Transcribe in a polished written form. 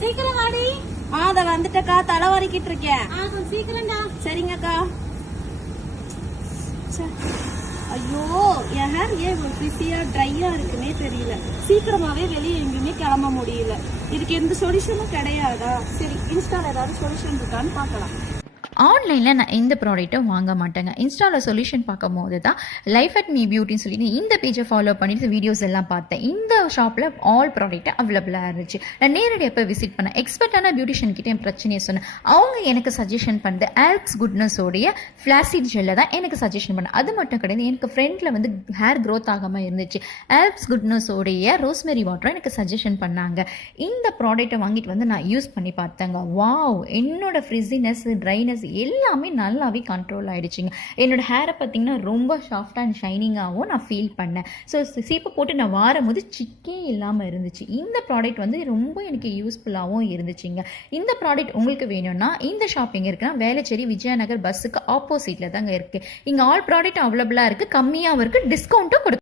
சீக்கிரம் வாடி. அத வந்துட்டக்கா, தலை வரைக்கிட்டு இருக்கேன். கொஞ்சம் சீக்கிரம்டா. சரிங்கக்கா. ஐயோ, என் ஹேர் ஏன் பிஸியா ட்ரையா இருக்குன்னே தெரியல. சீக்கிரமாவே வெளியே எங்கேயுமே கிளம்ப முடியல. இதுக்கு எந்த சொல்யூஷனும் கிடையாதா? சரி, இன்ஸ்டால ஏதாவது சொல்யூஷன் இருக்கான்னு பார்க்கலாம். ஆன்லைனில் நான் எந்த ப்ராடக்ட்டும் வாங்க மாட்டேங்க. இன்ஸ்டாவில் சொல்யூஷன் பார்க்கும் போது தான் லைஃப் அட் மீ பியூட்டின்னு சொல்லிட்டு இந்த பேஜை ஃபாலோ பண்ணிட்டு வீடியோஸ் எல்லாம் பார்த்தேன். இந்த ஷாப்பில் ஆல் ப்ராடக்ட் அவைலபிளாக இருந்துச்சு. நான் நேரடியாக போய் விசிட் பண்ணேன். எக்ஸ்பர்ட்டான பியூட்டிஷியன் கிட்டே என் பிரச்சனையை சொன்னேன். அவங்க எனக்கு சஜஷன் பண்ணது ஆல்ப்ஸ் குட்னஸோடைய ஃப்ளாசிட் ஜெல்லை தான் எனக்கு சஜஷன் பண்ணேன். அது மட்டும் கிடையாது, எனக்கு ஃப்ரெண்டில் வந்து ஹேர் க்ரோத் ஆகாமல் இருந்துச்சு. ஆல்ப்ஸ் குட்னஸோடைய ரோஸ்மெரி வாட்டரும் எனக்கு சஜஷன் பண்ணாங்க. இந்த ப்ராடக்ட்டை வாங்கிட்டு வந்து நான் யூஸ் பண்ணி பார்த்தேங்க. வாவ், என்னோட ஃப்ரிஸினஸ், ட்ரைனஸ் எல்லாமே நல்லாவே கண்ட்ரோல் ஆகிடுச்சிங்க. என்னோடய ஹேரை பார்த்திங்கன்னா ரொம்ப சாஃப்டாக அண்ட் ஷைனிங்காகவும் நான் ஃபீல் பண்ணேன். ஸோ சீப்பை போட்டு நான் வாரும்போது சிக்கே இல்லாமல் இருந்துச்சு. இந்த ப்ராடக்ட் வந்து ரொம்ப எனக்கு யூஸ்ஃபுல்லாகவும் இருந்துச்சுங்க. இந்த ப்ராடக்ட் உங்களுக்கு வேணும்னா இந்த ஷாப்பிங் இருக்குன்னா வேளச்சேரி விஜயநகர் பஸ்ஸுக்கு ஆப்போசிட்டில் தாங்க இருக்குது. இங்கே ஆல் ப்ராடக்ட் அவைலபிளாக இருக்குது, கம்மியாகவும் இருக்குது, டிஸ்கவுண்ட்டும் கொடுக்குறாங்க.